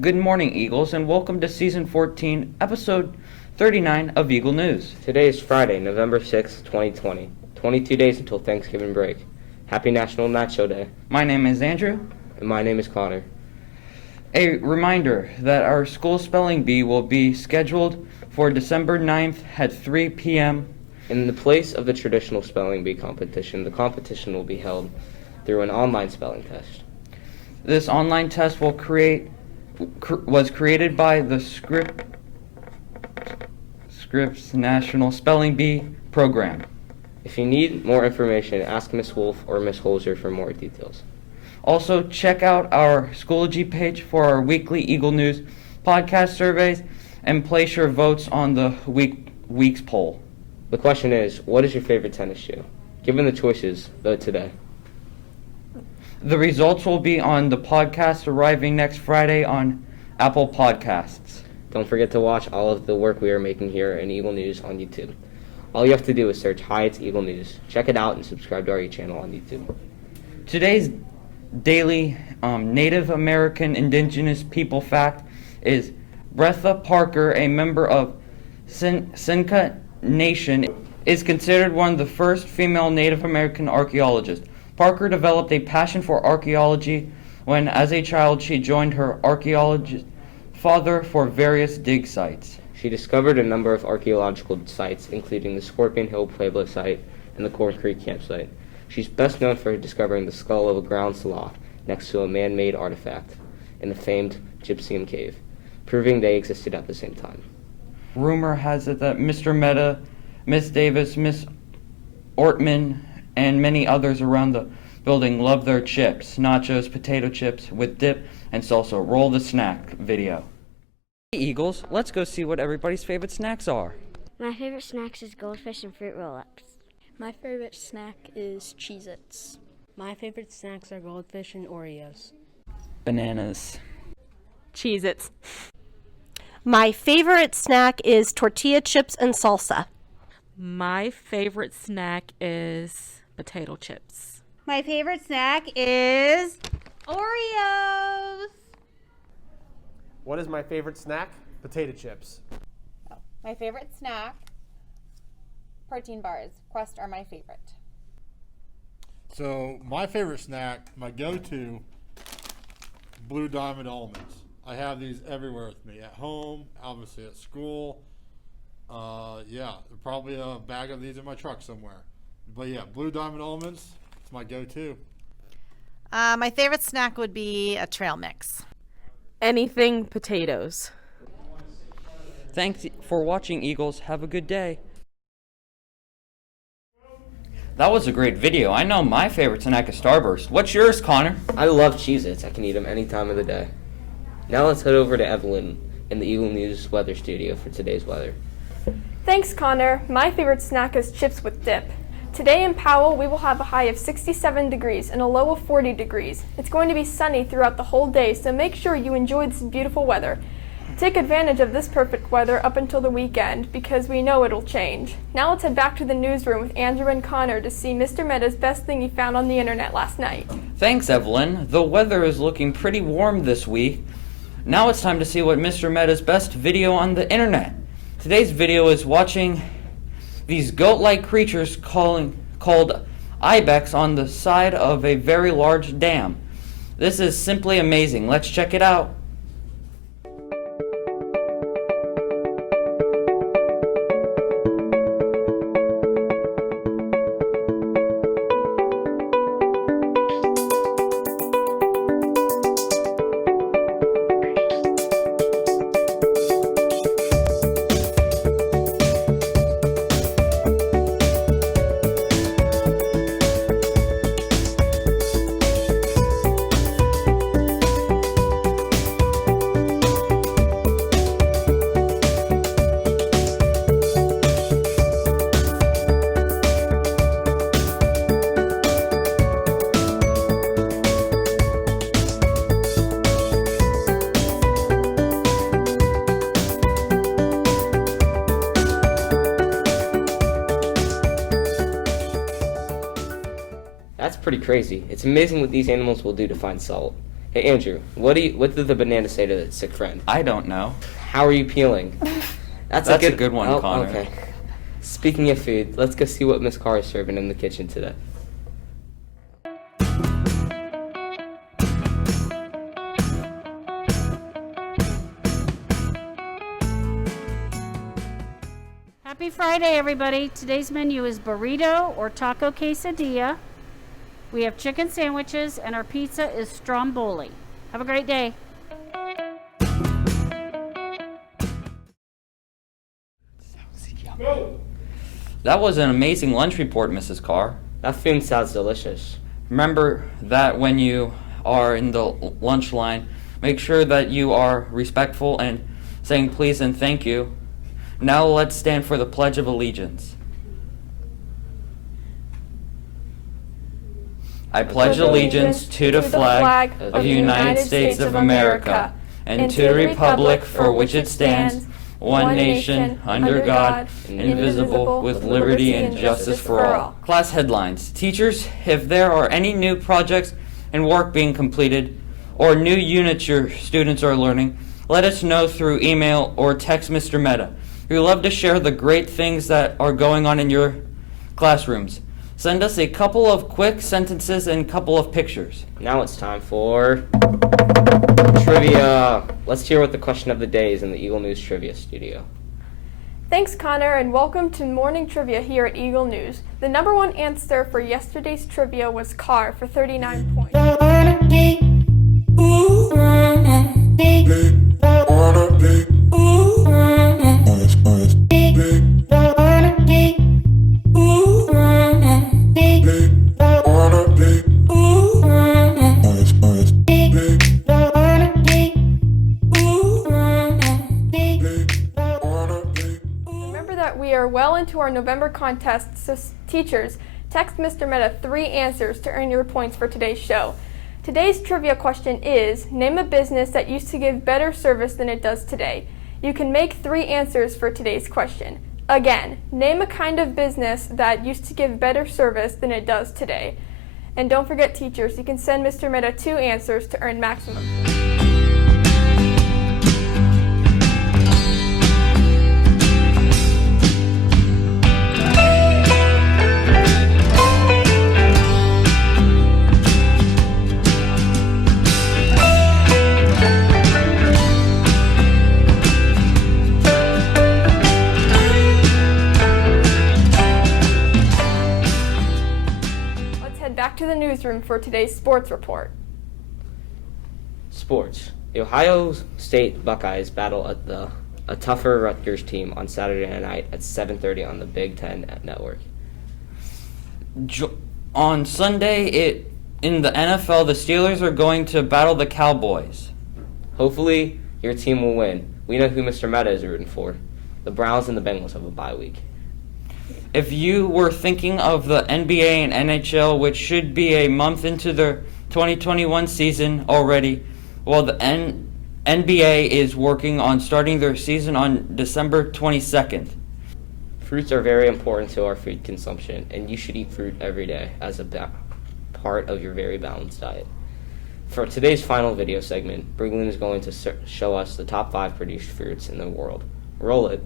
Good morning, Eagles, and welcome to Season 14, Episode 39 of Eagle News. Today is Friday, November 6, 2020. 22 days until Thanksgiving break. Happy National Nacho Day. My name is Andrew. And my name is Connor. A reminder that our school spelling bee will be scheduled for December 9th at 3 p.m. In the place of the traditional spelling bee competition, the competition will be held through an online spelling test. This online test was created by the Scripps National Spelling Bee program. If you need more information, ask Miss Wolf or Miss Holzer for more details. Also, check out our Schoology page for our weekly Eagle News podcast surveys and place your votes on the week's poll. The question is, what is your favorite tennis shoe? Given the choices, vote today. The results will be on the podcast arriving next Friday on Apple Podcasts. Don't forget to watch all of the work we are making here in Eagle News on YouTube. All you have to do is search Hi, It's Eagle News. Check it out and subscribe to our channel on YouTube. Today's daily Native American Indigenous People fact is Breatha Parker, a member of Seneca Nation, is considered one of the first female Native American archaeologists. Parker developed a passion for archaeology when, as a child, she joined her archaeologist father for various dig sites. She discovered a number of archaeological sites, including the Scorpion Hill Pueblo site and the Corn Creek campsite. She's best known for discovering the skull of a ground sloth next to a man-made artifact in the famed Gypsum Cave, proving they existed at the same time. Rumor has it that Mr. Meta, Miss Davis, Miss Ortman, and many others around the building love their chips, nachos, potato chips with dip, and salsa. Roll the snack video. Hey Eagles, let's go see what everybody's favorite snacks are. My favorite snacks is goldfish and fruit roll-ups. My favorite snack is Cheez-Its. My favorite snacks are goldfish and Oreos. Bananas. Cheez-Its. My favorite snack is tortilla chips and salsa. My favorite snack is potato chips. My favorite snack is Oreos. What is my favorite snack? Potato chips. My favorite snack, protein bars. Quest are my favorite. So my favorite snack, my go-to, Blue Diamond almonds. I have these everywhere with me, at home, obviously at school. Probably a bag of these in my truck somewhere. But yeah, Blue Diamond almonds, it's my go-to. My favorite snack would be a trail mix. Anything potatoes. Thanks for watching, Eagles. Have a good day. That was a great video. I know my favorite snack is Starburst. What's yours, Connor? I love Cheez-Its. I can eat them any time of the day. Now let's head over to Evelyn in the Eagle News weather studio for today's weather. Thanks, Connor. My favorite snack is chips with dip. Today in Powell, we will have a high of 67 degrees and a low of 40 degrees. It's going to be sunny throughout the whole day, so make sure you enjoy this beautiful weather. Take advantage of this perfect weather up until the weekend, because we know it'll change. Now let's head back to the newsroom with Andrew and Connor to see Mr. Meta's best thing he found on the internet last night. Thanks, Evelyn. The weather is looking pretty warm this week. Now it's time to see what Mr. Meta's best video on the internet. Today's video is watching these goat-like creatures called ibex on the side of a very large dam. This is simply amazing. Let's check it out. That's pretty crazy. It's amazing what these animals will do to find salt. Hey, Andrew, what did the banana say to its sick friend? I don't know. How are you peeling? That's a good one, oh, Connor. Okay. Speaking of food, let's go see what Miss Carr is serving in the kitchen today. Happy Friday, everybody. Today's menu is burrito or taco quesadilla. We have chicken sandwiches, and our pizza is stromboli. Have a great day. That was an amazing lunch report, Mrs. Carr. That food sounds delicious. Remember that when you are in the lunch line, make sure that you are respectful and saying please and thank you. Now let's stand for the Pledge of Allegiance. I pledge allegiance to the flag of the United States of America and to the republic for which it stands, one nation, under God, indivisible, with liberty and justice for all. Class headlines. Teachers, if there are any new projects and work being completed or new units your students are learning, let us know through email or text Mr. Mehta. We love to share the great things that are going on in your classrooms. Send us a couple of quick sentences and a couple of pictures. Now it's time for trivia. Let's hear what the question of the day is in the Eagle News Trivia Studio. Thanks, Connor, and welcome to Morning Trivia here at Eagle News. The number one answer for yesterday's trivia was car for 39 points. Well into our November contest, so teachers, text Mr. Mehta 3 answers to earn your points for today's show. Today's trivia question is, name a business that used to give better service than it does today. You can make 3 answers for today's question. Again, name a kind of business that used to give better service than it does today. And don't forget, teachers, you can send Mr. Mehta 2 answers to earn maximum points. Back to the newsroom for today's sports report. Sports. The Ohio State Buckeyes battle a tougher Rutgers team on Saturday night at 7:30 on the Big Ten Network. On Sunday, in the NFL, the Steelers are going to battle the Cowboys. Hopefully, your team will win. We know who Mr. Mehta is rooting for. The Browns and the Bengals have a bye week. If you were thinking of the NBA and NHL, which should be a month into their 2021 season already, well, the NBA is working on starting their season on December 22nd. Fruits are very important to our food consumption, and you should eat fruit every day as a part of your very balanced diet. For today's final video segment, Briglin is going to show us the top 5 produced fruits in the world. Roll it.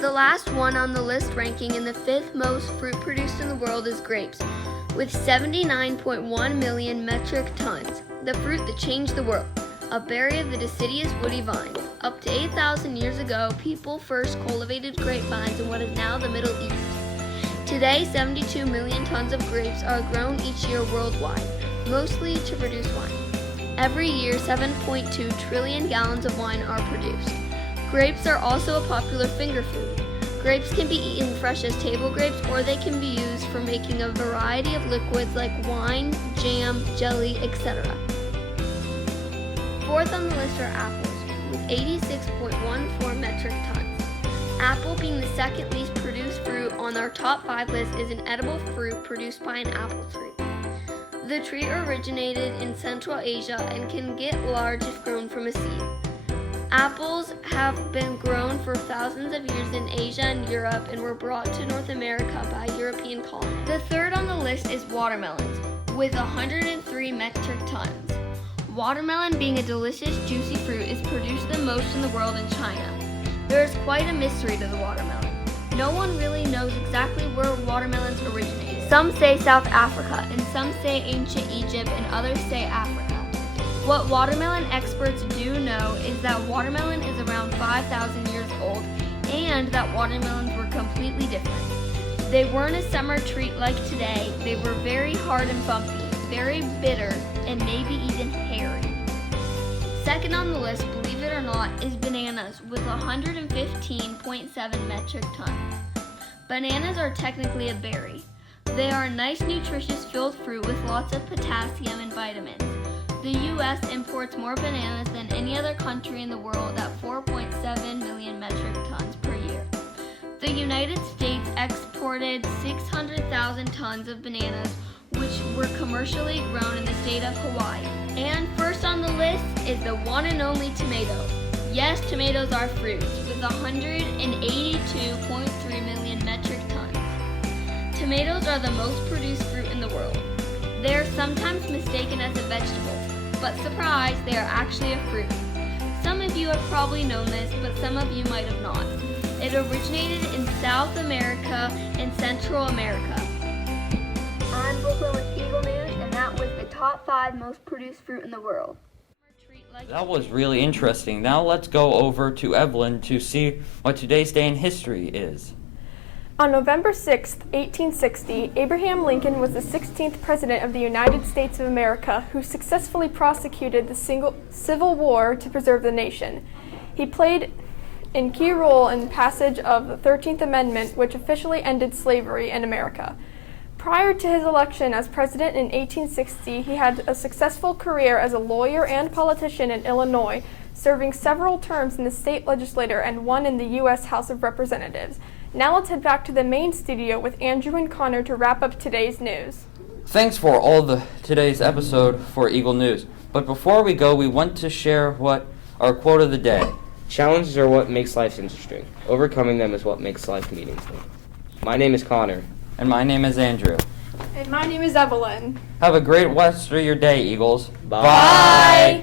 The last one on the list, ranking in the 5th most fruit produced in the world, is grapes, with 79.1 million metric tons. The fruit that changed the world, a berry of the deciduous woody vines. Up to 8,000 years ago, people first cultivated grapevines in what is now the Middle East. Today, 72 million tons of grapes are grown each year worldwide, mostly to produce wine. Every year, 7.2 trillion gallons of wine are produced. Grapes are also a popular finger food. Grapes can be eaten fresh as table grapes, or they can be used for making a variety of liquids like wine, jam, jelly, etc. 4th on the list are apples, with 86.14 metric tons. Apple, being the 2nd least produced fruit on our top 5 list, is an edible fruit produced by an apple tree. The tree originated in Central Asia and can get large if grown from a seed. Apples have been grown for thousands of years in Asia and Europe and were brought to North America by European colonists. The third on the list is watermelons, with 103 metric tons. Watermelon, being a delicious, juicy fruit, is produced the most in the world in China. There is quite a mystery to the watermelon. No one really knows exactly where watermelons originated. Some say South Africa, and some say ancient Egypt, and others say Africa. What watermelon experts do know is that watermelon is around 5,000 years old, and that watermelons were completely different. They weren't a summer treat like today. They were very hard and bumpy, very bitter, and maybe even hairy. Second on the list, believe it or not, is bananas with 115.7 metric tons. Bananas are technically a berry. They are a nice, nutritious, filled fruit with lots of potassium and vitamins. The U.S. imports more bananas than any other country in the world at 4.7 million metric tons per year. The United States exported 600,000 tons of bananas, which were commercially grown in the state of Hawaii. And first on the list is the one and only tomato. Yes, tomatoes are fruits, with 182.3 million metric tons. Tomatoes are the most produced fruit in the world. They are sometimes mistaken as a vegetable, but surprise, they are actually a fruit. Some of you have probably known this, but some of you might have not. It originated in South America and Central America. I'm Brooklyn with Eagle News, and that was the top 5 most produced fruit in the world. That was really interesting. Now let's go over to Evelyn to see what today's day in history is. On November 6, 1860, Abraham Lincoln was the 16th President of the United States of America who successfully prosecuted the Civil War to preserve the nation. He played a key role in the passage of the 13th Amendment, which officially ended slavery in America. Prior to his election as president in 1860, he had a successful career as a lawyer and politician in Illinois, serving several terms in the state legislature and one in the U.S. House of Representatives. Now let's head back to the main studio with Andrew and Connor to wrap up today's news. Thanks for all today's episode for Eagle News. But before we go, we want to share what our quote of the day. Challenges are what makes life interesting. Overcoming them is what makes life meaningful. My name is Connor. And my name is Andrew. And my name is Evelyn. Have a great rest of your day, Eagles. Bye. Bye.